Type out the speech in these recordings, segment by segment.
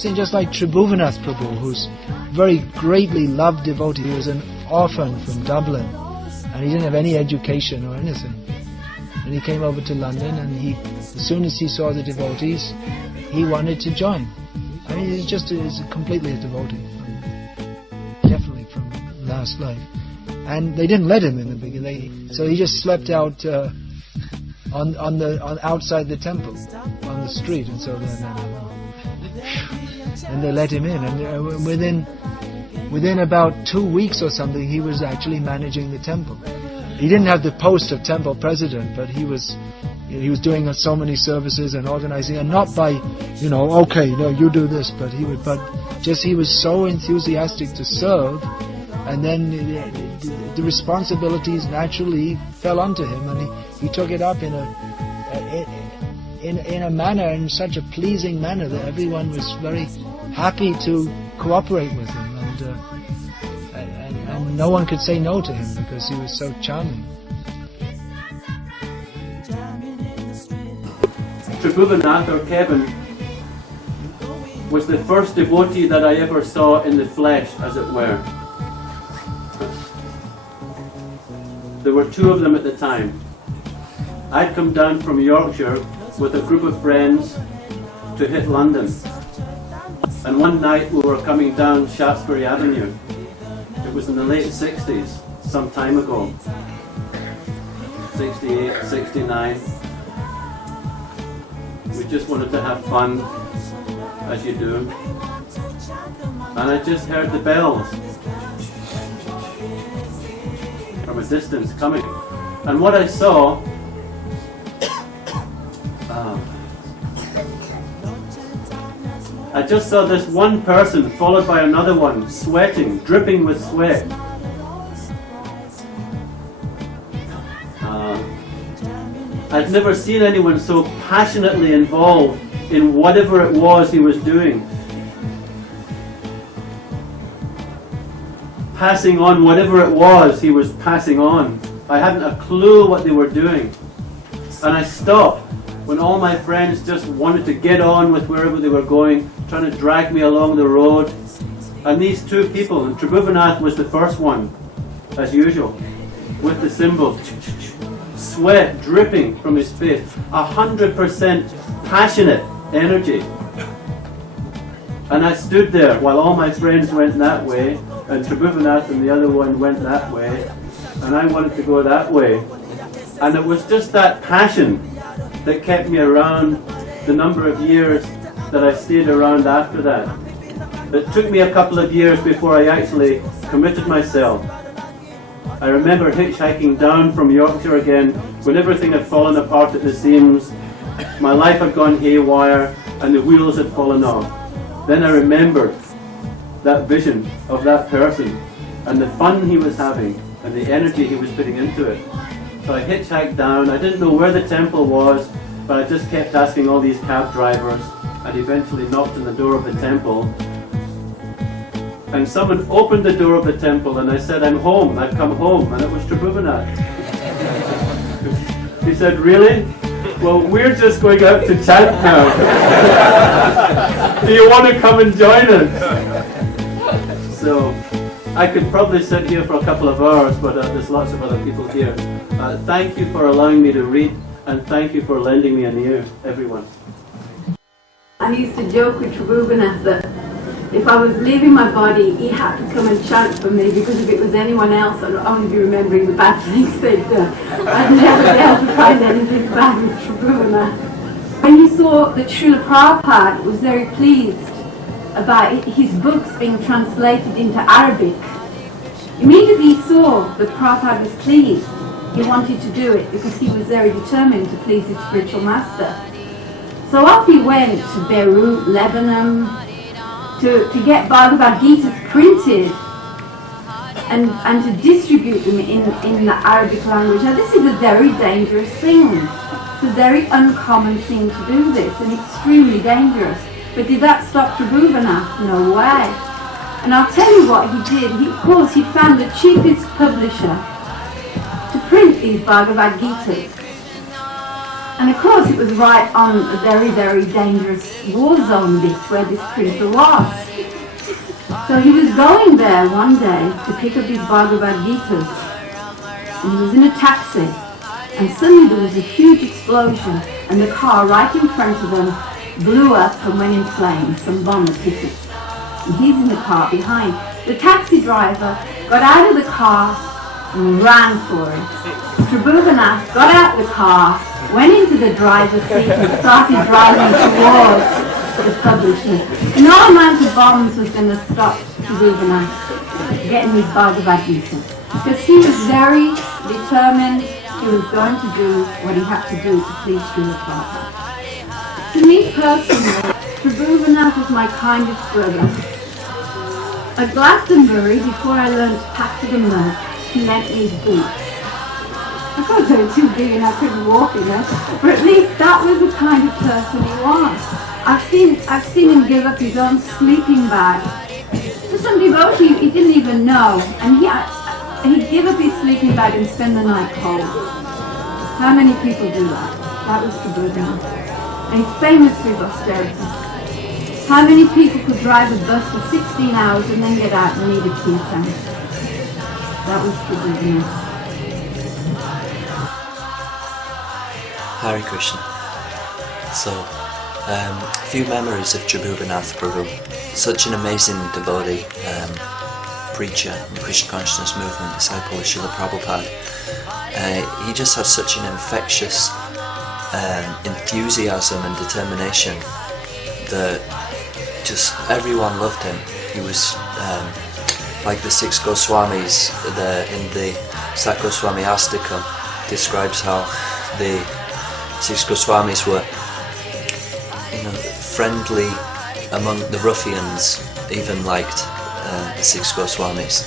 saying just like Tribhuvanatha Prabhu, who's very greatly loved devotee. He was an orphan from Dublin, and he didn't have any education or anything. And he came over to London, and as soon as he saw the devotees, he wanted to join. I mean, he's completely a devotee, definitely from last life. And they didn't let him in the beginning, so he just slept out on outside the temple, on the street, and so then they let him in. And within about 2 weeks or something, he was actually managing the temple. He didn't have the post of temple president, but he was doing so many services and organizing, and not by, you do this, but he was so enthusiastic to serve, and then the responsibilities naturally fell onto him, and he took it up in a manner, in such a pleasing manner, that everyone was very happy to cooperate with him, and no one could say no to him because he was so charming. Tribhuvanatha, or Kevin, was the first devotee that I ever saw in the flesh, as it were. There were 2 of them at the time. I'd come down from Yorkshire with a group of friends to hit London. And one night we were coming down Shaftesbury Avenue. It was in the late 60s, some time ago. 68, 69. We just wanted to have fun, as you do. And I just heard the bells from a distance coming. And what I saw, I just saw this one person followed by another one, sweating, dripping with sweat. I'd never seen anyone so passionately involved in whatever it was he was doing. Passing on whatever it was he was passing on. I hadn't a clue what they were doing. And I stopped when all my friends just wanted to get on with wherever they were going, trying to drag me along the road. And these 2 people, and Tribhuvanatha was the first one, as usual, with the cymbal, sweat dripping from his face, 100% passionate energy. And I stood there while all my friends went that way, and Tribhuvanatha and the other one went that way, and I wanted to go that way. And it was just that passion that kept me around the number of years that I stayed around after that. It took me a couple of years before I actually committed myself. I remember hitchhiking down from Yorkshire again when everything had fallen apart at the seams. My life had gone haywire and the wheels had fallen off. Then I remembered that vision of that person and the fun he was having and the energy he was putting into it. So I hitchhiked down. I didn't know where the temple was, but I just kept asking all these cab drivers, and eventually knocked on the door of the temple. And someone opened the door of the temple, and I said, "I'm home, I've come home," and it was Tribhuvanatha. He said, "Really? Well, we're just going out to chant now. Do you want to come and join us?" So I could probably sit here for a couple of hours, but there's lots of other people here. Thank you for allowing me to read, and thank you for lending me an ear, everyone. I used to joke with Tribhuvanatha that if I was leaving my body, he had to come and chant for me, because if it was anyone else, I'd only be remembering the bad things they'd done. I'd never be able to find anything bad with Tribhuvanatha. When he saw that Srila Prabhupada was very pleased about his books being translated into Arabic, immediately he saw that Prabhupada was pleased. He wanted to do it because he was very determined to please his spiritual master. So off he went to Beirut, Lebanon, to get Bhagavad Gitas printed and to distribute them in the Arabic language. Now this is a very dangerous thing. It's a very uncommon thing to do this, and extremely dangerous. But did that stop Tribhuvanatha? No way. And I'll tell you what he did. Of course, he found the cheapest publisher to print these Bhagavad Gitas. And of course it was right on a very, very dangerous war zone bit where this printer was. So he was going there one day to pick up his Bhagavad Gitas, and he was in a taxi, and suddenly there was a huge explosion, and the car right in front of them blew up and went in flames. Some bomb had hit it. And he's in the car behind. The taxi driver got out of the car and ran for it. Tribhuvanatha got out of the car, went into the driver's seat and started driving towards the publisher. No amount of bombs was going to stop Tribhuvanatha getting his Bhagavad Gita, because he was very determined. He was going to do what he had to do to please Srila Prabhupada. To me personally, Tribhuvanatha was my kindest brother. At Glastonbury, before I learned to pack to the mud, he lent me his boots. Of course they were too big and I couldn't walk in them, but at least that was the kind of person he was. I've seen him give up his own sleeping bag to some devotee he didn't even know, and he'd give up his sleeping bag and spend the night cold. How many people do that? That was Tribhuvanatha. And he's famous for his austerity. How many people could drive a bus for 16 hours and then get out and leave a kirtan? That was Tribhuvanatha. Hare Krishna. So, a few memories of Tribhuvanatha Prabhu. Such an amazing devotee, preacher in the Krishna-Conscious movement, disciple of Srila Prabhupada. He just had such an infectious enthusiasm and determination that just everyone loved him. He was like the six Goswamis in the Sat Goswami Astakam describes how the six Goswamis were, friendly among the ruffians, even liked the six Goswamis.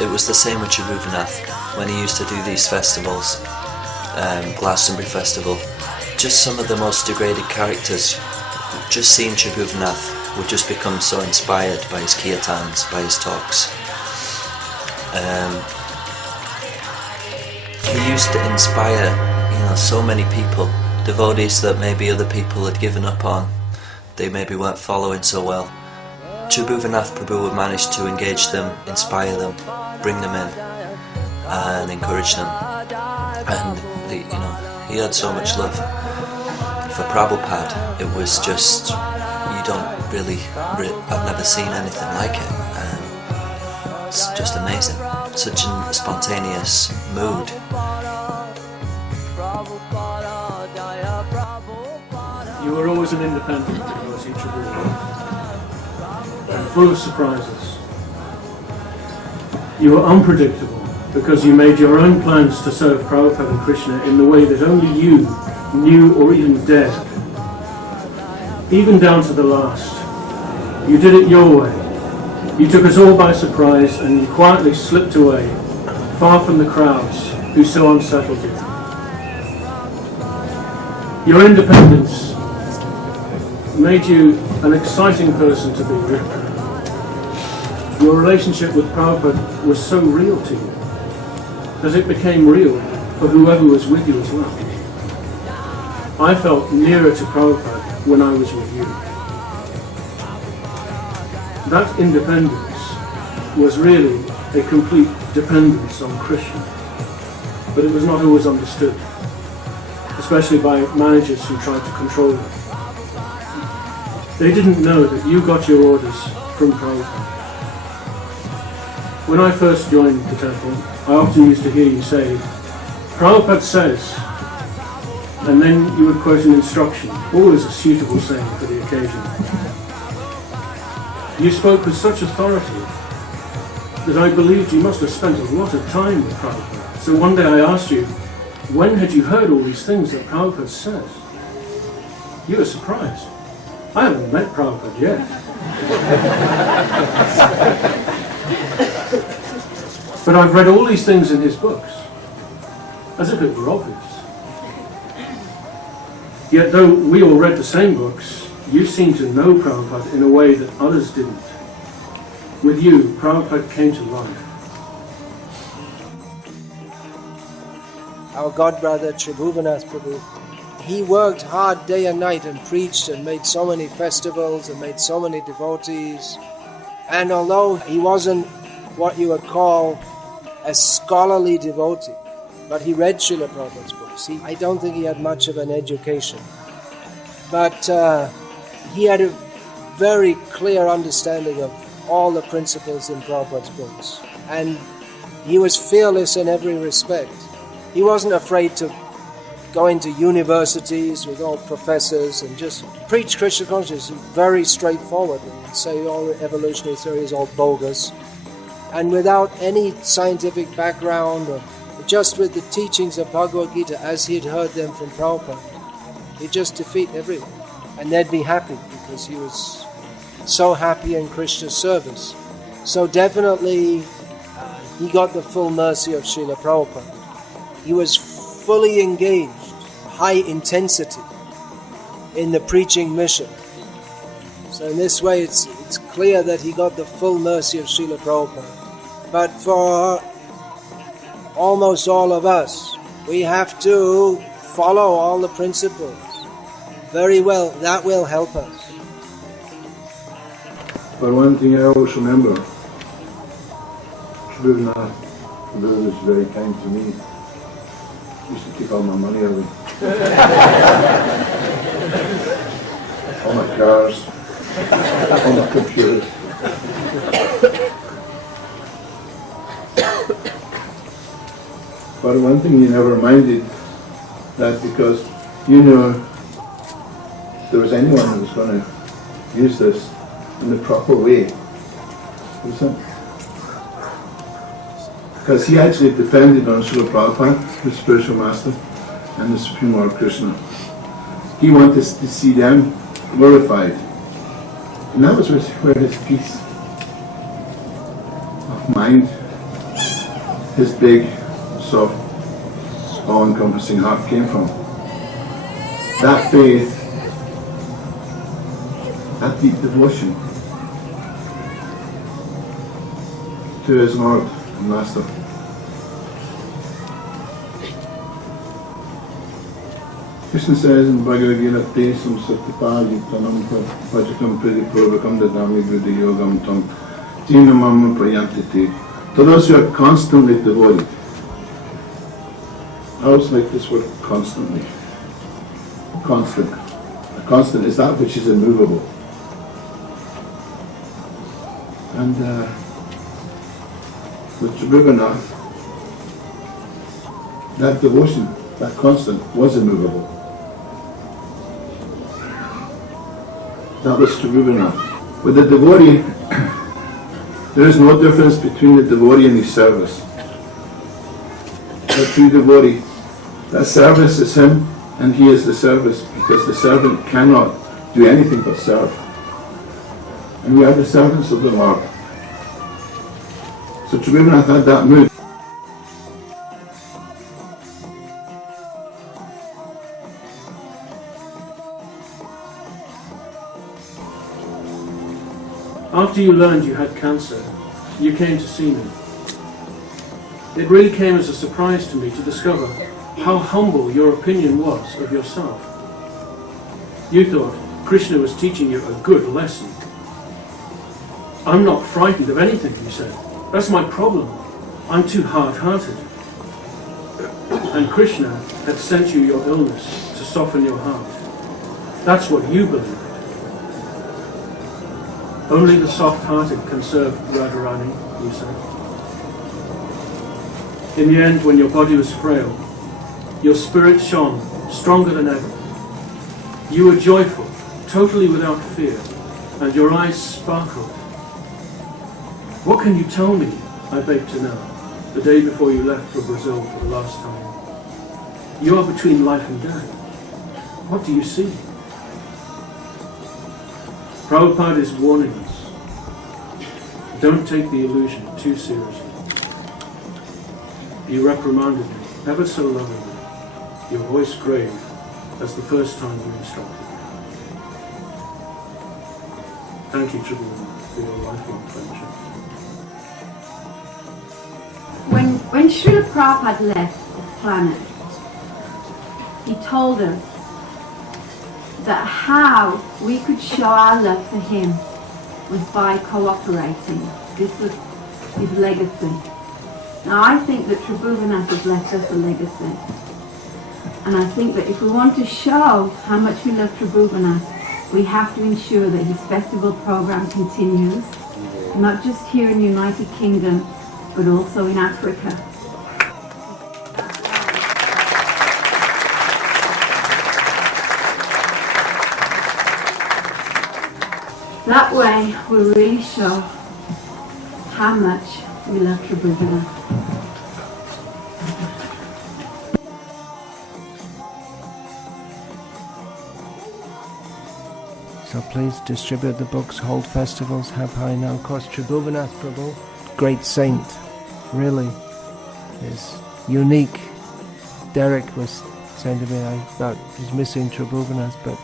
It was the same with Tribhuvanatha when he used to do these festivals, Glastonbury Festival. Just some of the most degraded characters, just seeing Tribhuvanatha, would just become so inspired by his Kirtans, by his talks. He used to inspire so many people, devotees that maybe other people had given up on, they maybe weren't following so well. Tribhuvanatha Prabhu would manage to engage them, inspire them, bring them in, and encourage them. And he had so much love for Prabhupada. It was just, you don't really, I've never seen anything like it. It's just amazing. Such a spontaneous mood. You were always an independent devotee, Tribhuvanatha, and full of surprises. You were unpredictable because you made your own plans to serve Prabhupada and Krishna in the way that only you knew or even dared. Even down to the last. You did it your way. You took us all by surprise and you quietly slipped away, far from the crowds who so unsettled you. Your independence made you an exciting person to be with. Your relationship with Prabhupada was so real to you that it became real for whoever was with you as well. I felt nearer to Prabhupada when I was with you. That independence was really a complete dependence on Krishna, but it was not always understood, especially by managers who tried to control them. They didn't know that you got your orders from Prabhupada. When I first joined the temple, I often used to hear you say, Prabhupada says, and then you would quote an instruction, always a suitable saying for the occasion. You spoke with such authority that I believed you must have spent a lot of time with Prabhupada. So one day I asked you, when had you heard all these things that Prabhupada says? You were surprised. I haven't met Prabhupada yet. But I've read all these things in his books, as if it were obvious. Yet though we all read the same books, you seem to know Prabhupada in a way that others didn't. With you, Prabhupada came to life. Our god brother Tribhuvanatha Prabhu he worked hard day and night and preached and made so many festivals and made so many devotees. And although he wasn't what you would call a scholarly devotee, but he read Srila Prabhupada's books. I don't think he had much of an education. But he had a very clear understanding of all the principles in Prabhupada's books. And he was fearless in every respect. He wasn't afraid to go into universities with all professors and just preach Krishna-Conscious very straightforwardly and say all evolutionary theory is all bogus. And without any scientific background, or just with the teachings of Bhagavad Gita as he had heard them from Prabhupada, he'd just defeat everyone. And they'd be happy because he was so happy in Krishna's service. So definitely he got the full mercy of Srila Prabhupada. He was fully engaged, high intensity in the preaching mission. So in this way it's clear that he got the full mercy of Srila Prabhupada. But for almost all of us, we have to follow all the principles very well. That will help us. But one thing I always remember, Tribhuvanatha Prabhu was very kind to me. He used to take all my money away. All my cars, all my computers. But one thing he never minded, that because you knew if there was anyone who was going to use this in the proper way, was him. Because he actually depended on Srila Prabhupada, the spiritual master, and the Supreme Lord Krishna. He wanted to see them glorified. And that was where his peace of mind, his big, soft, all-encompassing heart came from. That faith, that deep devotion to his Lord and Master. Krishna says in Bhagavad Gita, Tesam Satipaditanam Vajakam Pridipurvakam Dadami Vidhi Yogam Tam Jinamama Prayantiti. To those who are constantly devoted. I always like this word constantly. Constant. A constant is that which is immovable. And with Tribhuvanatha, that devotion, that constant, was immovable. That was Tribhuvanatha. With the devotee, there is no difference between the devotee and his service. The true devotee, that service is him and he is the service, because the servant cannot do anything but serve. And we are the servants of the Lord. So Tribhuvanatha had that mood. After you learned you had cancer, you came to see me. It really came as a surprise to me to discover how humble your opinion was of yourself. You thought Krishna was teaching you a good lesson. I'm not frightened of anything, you said. That's my problem. I'm too hard-hearted. And Krishna had sent you your illness to soften your heart. That's what you believed. Only the soft-hearted can serve Radharani, you said. In the end, when your body was frail, your spirit shone stronger than ever. You were joyful, totally without fear, and your eyes sparkled. What can you tell me, I beg to know, the day before you left for Brazil for the last time? You are between life and death. What do you see? Prabhupada is warning us. Don't take the illusion too seriously. You reprimanded me, ever so lovingly, your voice grave as the first time you instructed me. Thank you, Tribhuvanatha, for your lifelong friendship. When Srila Prabhupada left this planet, he told us that how we could show our love for him was by cooperating. This was his legacy. Now I think that Tribhuvanatha has left us a legacy. And I think that if we want to show how much we love Tribhuvanatha, we have to ensure that his festival program continues, not just here in the United Kingdom, but also in Africa. That way we'll really show how much we love Tribhuvanatha. So please distribute the books, hold festivals, have high now. Of course, Tribhuvanatha Prabhu, great saint, really is unique. Derek was saying to me, I thought he's missing Tribhuvanatha, but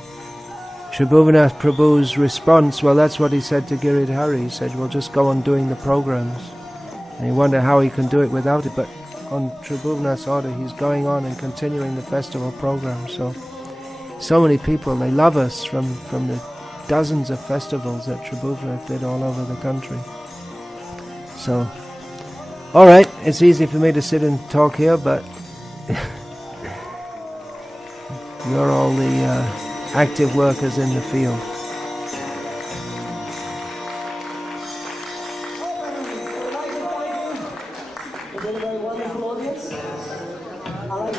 Tribhuvanatha Prabhu's response, well, that's what he said to Giridhari. He said, well, just go on doing the programs. And he wondered how he can do it without it, but on Tribhuvanatha's order, he's going on and continuing the festival program. So many people, they love us from the dozens of festivals that Tribhuvanatha did all over the country. So, alright, it's easy for me to sit and talk here, but you're all the active workers in the field. It's been a very wonderful audience. I like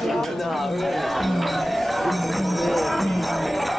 the